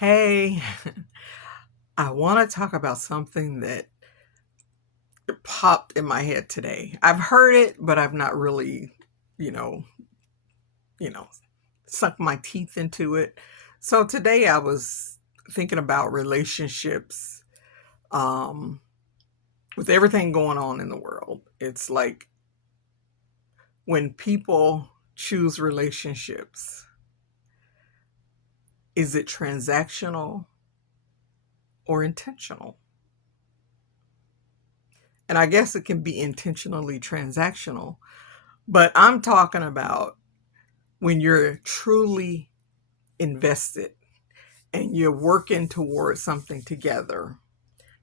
Hey, I want to talk about something that popped in my head today. I've heard it, but I've not really, you know, you know, sunk my teeth into it. So today I was thinking about relationships um with everything going on in the world. It's like when people choose relationships, is it transactional or intentional? And I guess it can be intentionally transactional, but I'm talking about when you're truly invested and you're working towards something together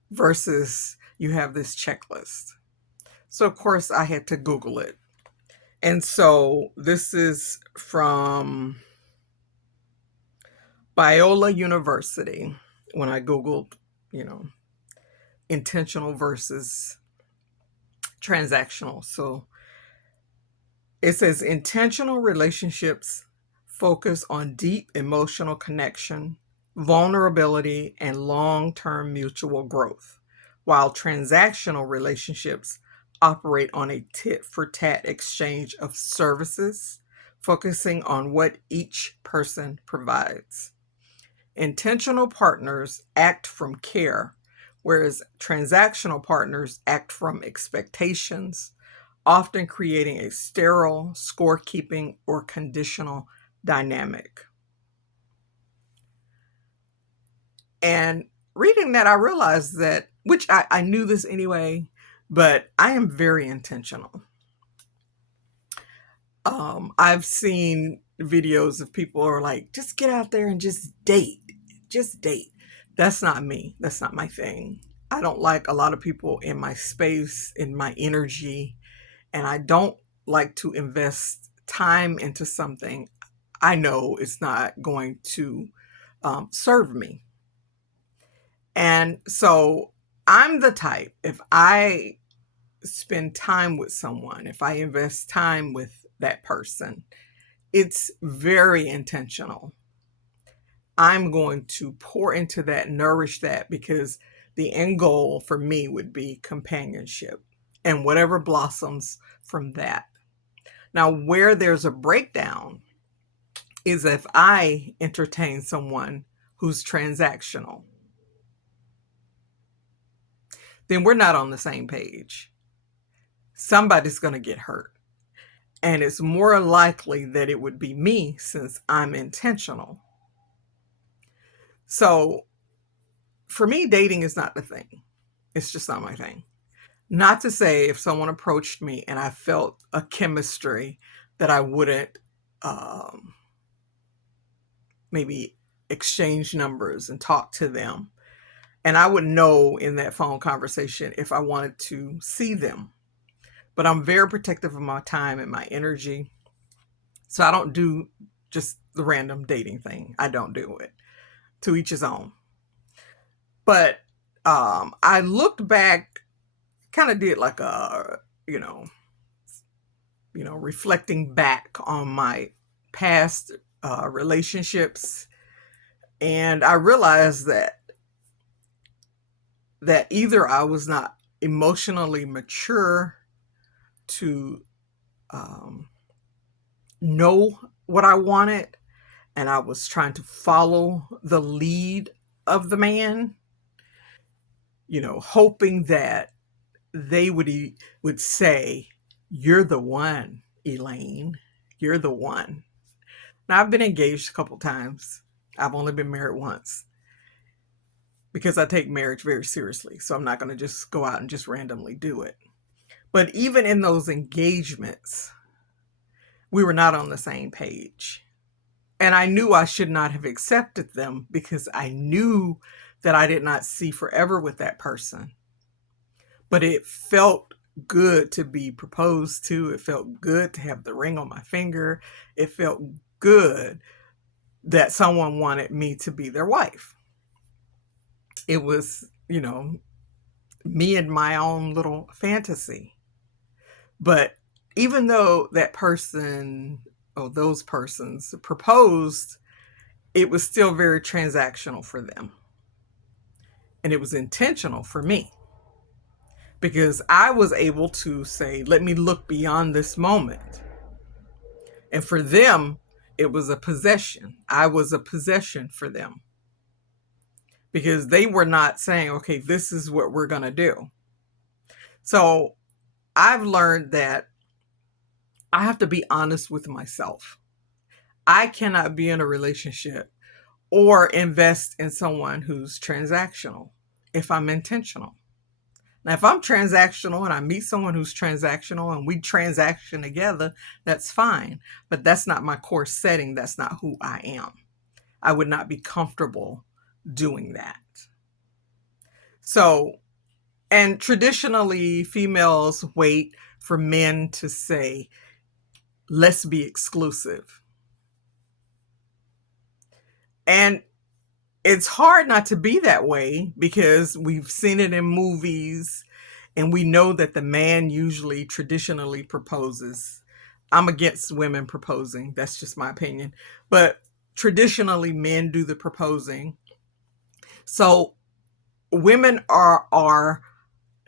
versus you have this checklist. So, of course, I had to Google it. And so this is from Biola University when I Googled, you know, intentional versus transactional. So it says intentional relationships focus on deep emotional connection, vulnerability, and long term mutual growth, while transactional relationships operate on a tit for tat exchange of services, focusing on what each person provides. Intentional partners act from care, whereas transactional partners act from expectations, often creating a sterile, scorekeeping, or conditional dynamic. And reading that, I realized that, which I knew this anyway, but I am very intentional. I've seen videos of people who are like, just get out there and just date. Just date. That's not me. That's not my thing. I don't like a lot of people in my space, in my energy, and I don't like to invest time into something I know it's not going to serve me. And so I'm the type, if I spend time with someone, if I invest time with that person, it's very intentional. I'm going to pour into that, nourish that, because the end goal for me would be companionship and whatever blossoms from that. Now, where there's a breakdown is if I entertain someone who's transactional, then we're not on the same page. Somebody's going to get hurt. And it's more likely that it would be me since I'm intentional. So for me, dating is not the thing. It's just not my thing. Not to say if someone approached me and I felt a chemistry that I wouldn't um, maybe exchange numbers and talk to them. And I would know in that phone conversation if I wanted to see them. But I'm very protective of my time and my energy. So I don't do just the random dating thing. I don't do it. To each his own. But I looked back, kind of did like a, reflecting back on my past relationships, and I realized that either I was not emotionally mature to um, know what I wanted, and I was trying to follow the lead of the man, hoping that they would say, "You're the one, Elaine. You're the one." Now I've been engaged a couple times. I've only been married once because I take marriage very seriously. So I'm not going to just go out and just randomly do it. But even in those engagements, we were not on the same page. And I knew I should not have accepted them because I knew that I did not see forever with that person. But it felt good to be proposed to. It felt good to have the ring on my finger. It felt good that someone wanted me to be their wife. It was, me and my own little fantasy. But even though that person or those persons proposed, it was still very transactional for them. And it was intentional for me because I was able to say, let me look beyond this moment. And for them, it was a possession. I was a possession for them because they were not saying, okay, this is what we're going to do. So I've learned that I have to be honest with myself. I cannot be in a relationship or invest in someone who's transactional if I'm intentional. Now, if I'm transactional and I meet someone who's transactional and we transaction together, that's fine. But that's not my core setting. That's not who I am. I would not be comfortable doing that. So, and traditionally, females wait for men to say, let's be exclusive. And it's hard not to be that way because we've seen it in movies and we know that the man usually traditionally proposes. I'm against women proposing. That's just my opinion. But traditionally, men do the proposing. So women are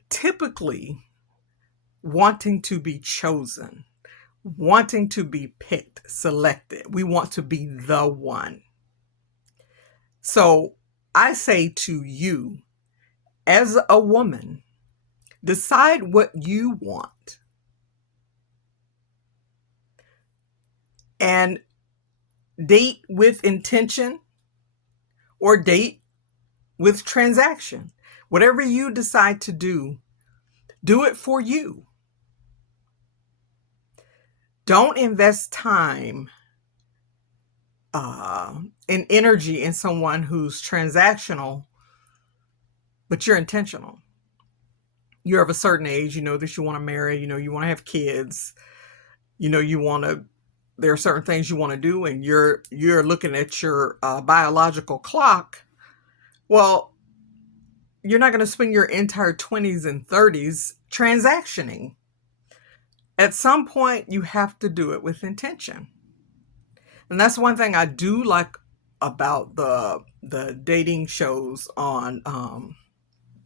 typically wanting to be chosen, wanting to be picked, selected. We want to be the one. So I say to you, as a woman, decide what you want and date with intention or date with transaction. Whatever you decide to do it for you. Don't invest time and energy in someone who's transactional, but you're intentional. You're of a certain age, you know that you want to marry, you know, you want to have kids, you know, there are certain things you want to do, and you're looking at your biological clock. Well, you're not going to spend your entire 20s and 30s transactioning. At some point, you have to do it with intention. And that's one thing I do like about the dating shows on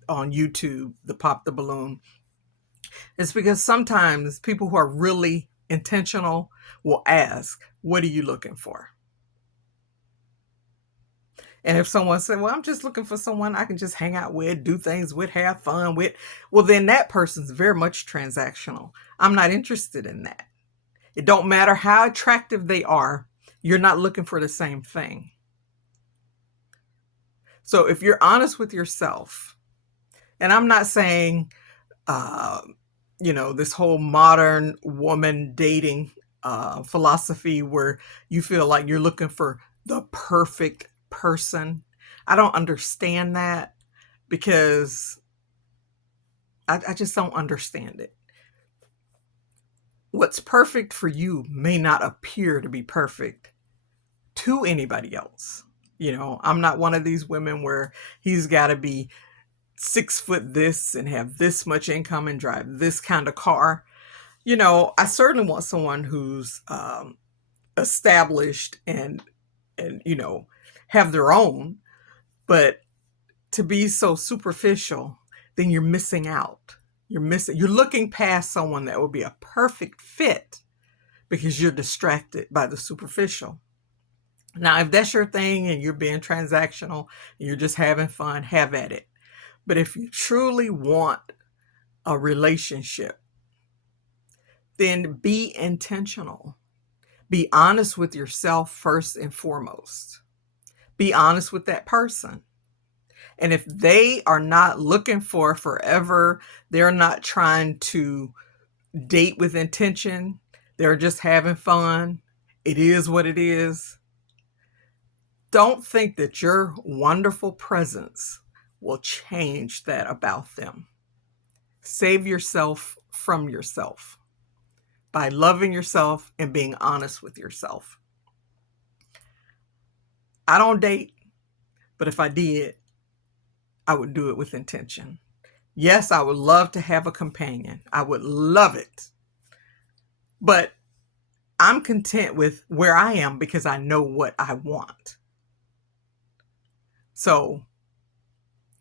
YouTube, the Pop the Balloon. It's because sometimes people who are really intentional will ask, what are you looking for? And if someone said, well, I'm just looking for someone I can just hang out with, do things with, have fun with, well, then that person's very much transactional. I'm not interested in that. It don't matter how attractive they are, you're not looking for the same thing. So if you're honest with yourself, and I'm not saying, this whole modern woman dating philosophy where you feel like you're looking for the perfect person. I don't understand that because I just don't understand it. What's perfect for you may not appear to be perfect to anybody else. You know, I'm not one of these women where he's got to be 6 foot this and have this much income and drive this kind of car. You know, I certainly want someone who's established and have their own. But to be so superficial, then you're missing out. You're looking past someone that would be a perfect fit because you're distracted by the superficial. Now, if that's your thing and you're being transactional, and you're just having fun, have at it. But if you truly want a relationship, then be intentional. Be honest with yourself first and foremost. Be honest with that person. And if they are not looking for forever, they're not trying to date with intention, they're just having fun, it is what it is. Don't think that your wonderful presence will change that about them. Save yourself from yourself by loving yourself and being honest with yourself. I don't date, but if I did, I would do it with intention. Yes, I would love to have a companion. I would love it. But I'm content with where I am because I know what I want. So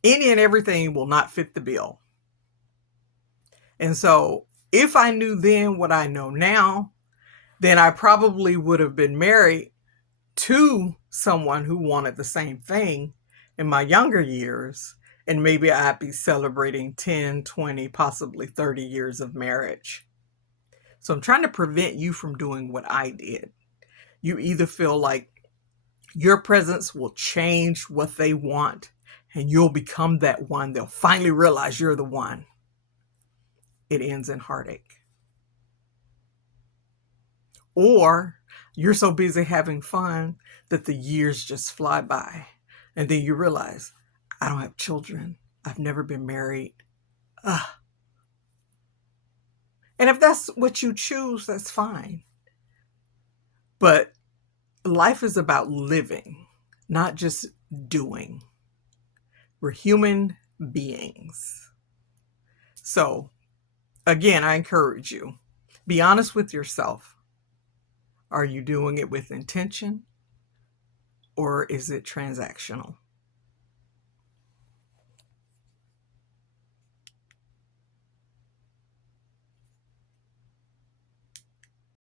any and everything will not fit the bill. And so if I knew then what I know now, then I probably would have been married to someone who wanted the same thing in my younger years. And maybe I'd be celebrating 10, 20, possibly 30 years of marriage. So I'm trying to prevent you from doing what I did. You either feel like your presence will change what they want and you'll become that one. They'll finally realize you're the one. It ends in heartache. Or you're so busy having fun that the years just fly by. And then you realize, I don't have children. I've never been married. Ugh. And if that's what you choose, that's fine. But life is about living, not just doing. We're human beings. So, again, I encourage you, be honest with yourself. Are you doing it with intention or is it transactional?